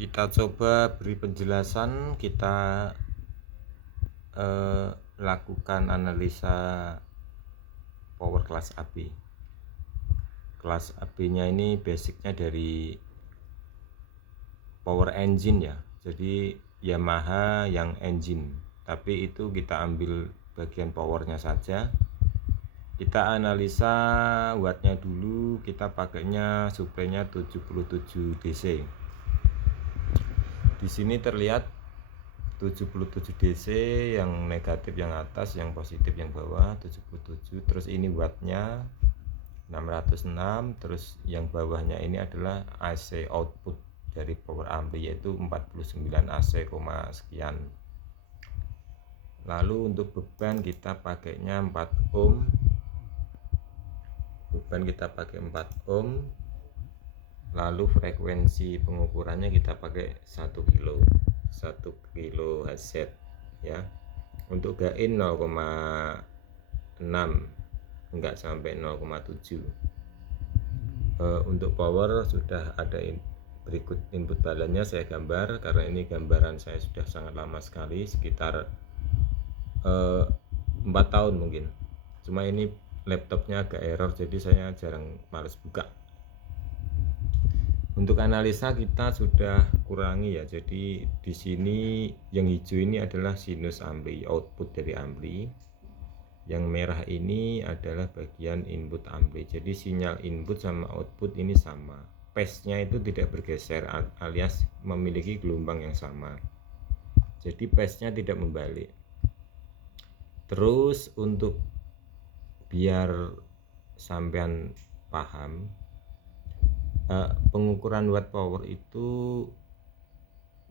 Kita coba beri penjelasan, kita lakukan analisa power kelas AB. Kelas AB-nya ini basicnya dari power engine ya, jadi Yamaha yang engine, tapi itu kita ambil bagian powernya saja. Kita analisa wattnya dulu, kita pakainya suplainya 77 DC. Di sini terlihat 77 DC, yang negatif yang atas, yang positif yang bawah 77. Terus ini wattnya 606. Terus yang bawahnya ini adalah AC output dari power ampli, yaitu 49 AC, sekian. Lalu untuk beban kita pakainya 4 ohm. Beban kita pakai 4 ohm. Lalu frekuensi pengukurannya kita pakai 1 kilo Hz ya. Untuk gain 0,6, enggak sampai 0,7. Untuk power sudah ada berikut input balannya, saya gambar karena ini gambaran saya sudah sangat lama sekali, sekitar 4 tahun mungkin. Cuma ini laptopnya agak error, jadi saya jarang, males buka. Untuk analisa kita sudah kurangi ya. Jadi di sini yang hijau ini adalah sinus ampli, output dari ampli. Yang merah ini adalah bagian input ampli. Jadi sinyal input sama output ini sama. Phase-nya itu tidak bergeser, alias memiliki gelombang yang sama. Jadi phase-nya tidak membalik. Terus untuk biar sampean paham, pengukuran watt power itu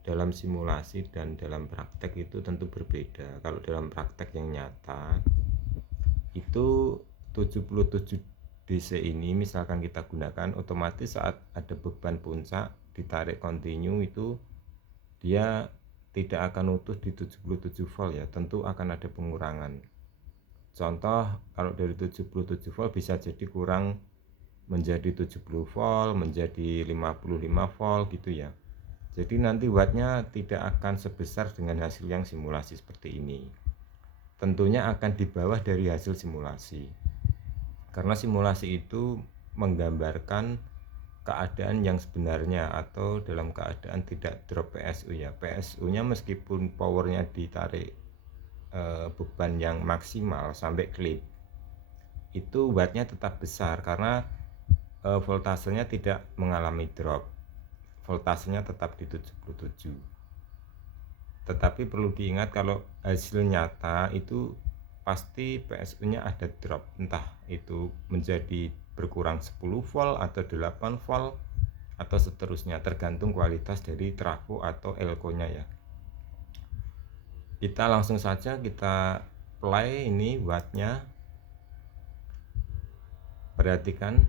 dalam simulasi dan dalam praktek itu tentu berbeda. Kalau dalam praktek yang nyata itu 77 DC ini misalkan kita gunakan, otomatis saat ada beban puncak ditarik kontinu itu dia tidak akan utuh di 77 volt ya, tentu akan ada pengurangan. Contoh, kalau dari 77 volt bisa jadi kurang menjadi 70 volt, menjadi 55 volt gitu ya. Jadi nanti wattnya tidak akan sebesar dengan hasil yang simulasi seperti ini. Tentunya akan di bawah dari hasil simulasi. Karena simulasi itu menggambarkan keadaan yang sebenarnya atau dalam keadaan tidak drop PSU ya. PSU-nya meskipun powernya ditarik beban yang maksimal sampai klip, itu wattnya tetap besar karena voltasenya tidak mengalami drop, voltasenya tetap di 77. Tetapi perlu diingat kalau hasil nyata itu pasti PSU nya ada drop, entah itu menjadi berkurang 10 volt atau 8 volt atau seterusnya, tergantung kualitas dari trafo atau elko nya ya. Kita langsung saja kita play ini wattnya. Perhatikan,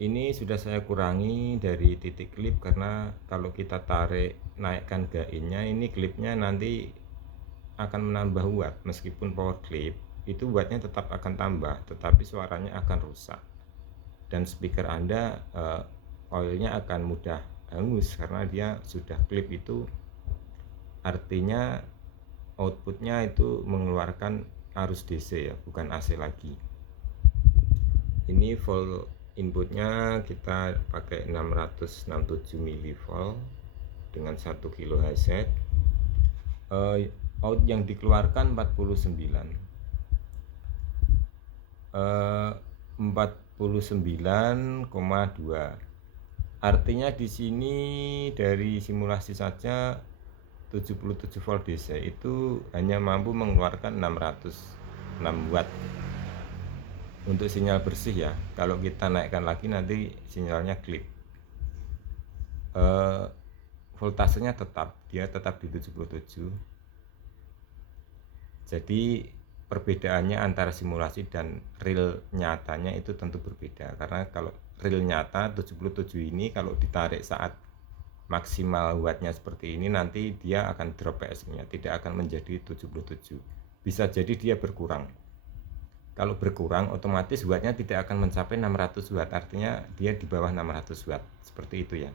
ini sudah saya kurangi dari titik klip karena kalau kita tarik naikkan gainnya, ini klipnya nanti akan menambah watt. Meskipun power clip itu wattnya tetap akan tambah, tetapi suaranya akan rusak dan speaker Anda oilnya akan mudah hangus karena dia sudah klip. Itu artinya outputnya itu mengeluarkan arus DC ya, bukan AC lagi. Ini volt inputnya kita pakai 667 mV dengan 1 kHz. Out yang dikeluarkan 49,2. Artinya di sini dari simulasi saja 77 volt DC itu hanya mampu mengeluarkan 606 watt untuk sinyal bersih ya. Kalau kita naikkan lagi nanti sinyalnya klip. Voltasenya dia tetap di 77. Jadi perbedaannya antara simulasi dan real nyatanya itu tentu berbeda, karena kalau real nyata 77 ini kalau ditarik saat maksimal wattnya seperti ini, nanti dia akan drop PSU-nya, tidak akan menjadi 77. Bisa jadi dia berkurang. Kalau berkurang otomatis wattnya tidak akan mencapai 600 watt, artinya dia di bawah 600 watt, seperti itu ya.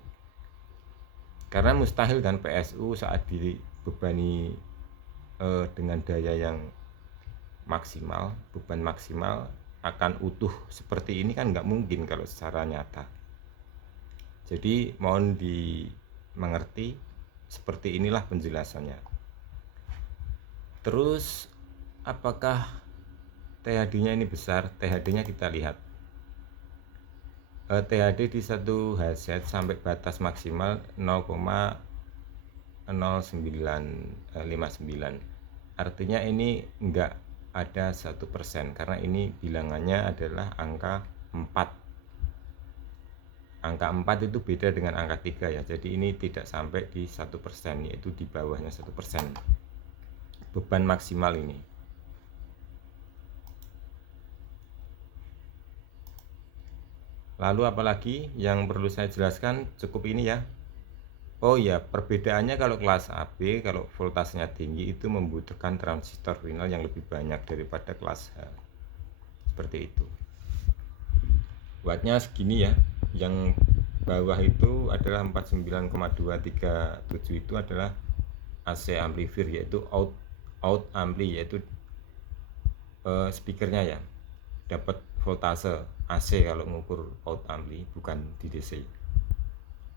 Karena mustahil kan PSU saat dibebani dengan daya yang maksimal, beban maksimal akan utuh seperti ini kan nggak mungkin kalau secara nyata. Jadi mohon dimengerti, seperti inilah penjelasannya. Terus apakah THD-nya ini besar? THD-nya kita lihat. THD di satu headset sampai batas maksimal 0,0959. Artinya ini enggak ada 1%, karena ini bilangannya adalah angka 4. Angka 4 itu beda dengan angka 3 ya. Jadi ini tidak sampai di 1%, yaitu di bawahnya 1%. Beban maksimal ini. Lalu apalagi yang perlu saya jelaskan? Cukup ini ya. Oh ya, perbedaannya kalau kelas AB, kalau voltasenya tinggi itu membutuhkan transistor final yang lebih banyak daripada kelas H. Seperti itu. Wattnya segini ya. Yang bawah itu adalah 49,237, itu adalah AC amplifier, yaitu out ampli, yaitu speakernya ya. Dapat voltase AC kalau mengukur out ampli, bukan di DC.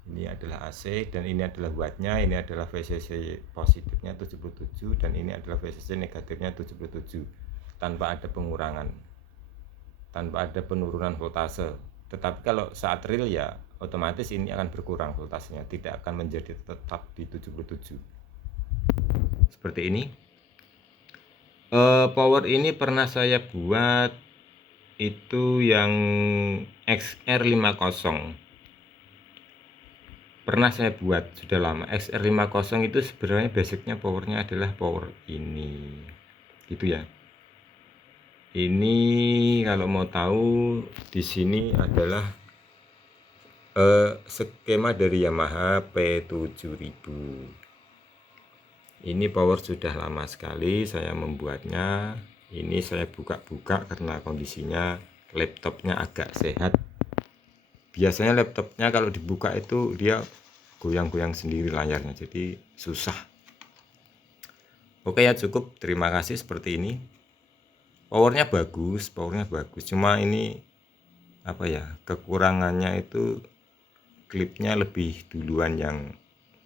Ini adalah AC dan ini adalah wattnya. Ini adalah VCC positifnya 77 dan ini adalah VCC negatifnya 77, tanpa ada pengurangan, tanpa ada penurunan voltase. Tetapi kalau saat real ya otomatis ini akan berkurang voltasenya, tidak akan menjadi tetap di 77. Seperti ini. Power ini pernah saya buat itu yang XR50. Pernah saya buat, sudah lama. XR50 itu sebenarnya basicnya powernya adalah power ini, gitu ya. Ini kalau mau tahu di sini adalah skema dari Yamaha P7000. Ini power sudah lama sekali saya membuatnya. Ini saya buka-buka karena kondisinya laptopnya agak sehat. Biasanya laptopnya kalau dibuka itu dia goyang-goyang sendiri layarnya, jadi susah. Oke ya, cukup. Terima kasih. Seperti ini. Powernya bagus, cuma ini apa ya, kekurangannya itu klipnya lebih duluan yang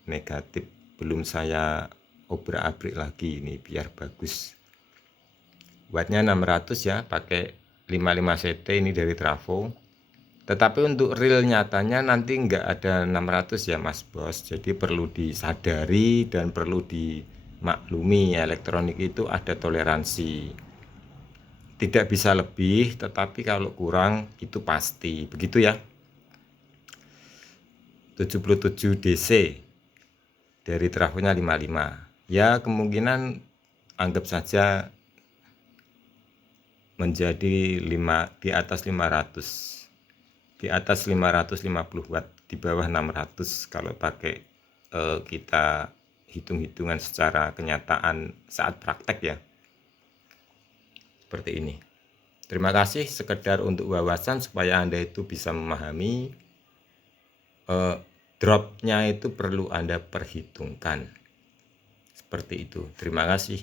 negatif, belum saya obrak-abrik lagi ini biar bagus. Wattnya 600 ya, pakai 55 CT ini dari Trafo. Tetapi untuk real nyatanya nanti nggak ada 600 ya Mas Bos. Jadi perlu disadari dan perlu dimaklumi, elektronik itu ada toleransi. Tidak bisa lebih, tetapi kalau kurang itu pasti. Begitu ya. 77 DC dari trafonya 55. Ya kemungkinan anggap saja menjadi di atas 500. Di atas 550 watt, di bawah 600 kalau pakai kita hitung-hitungan secara kenyataan saat praktek ya. Seperti ini. Terima kasih, sekedar untuk wawasan supaya Anda itu bisa memahami dropnya itu perlu Anda perhitungkan. Seperti itu. Terima kasih.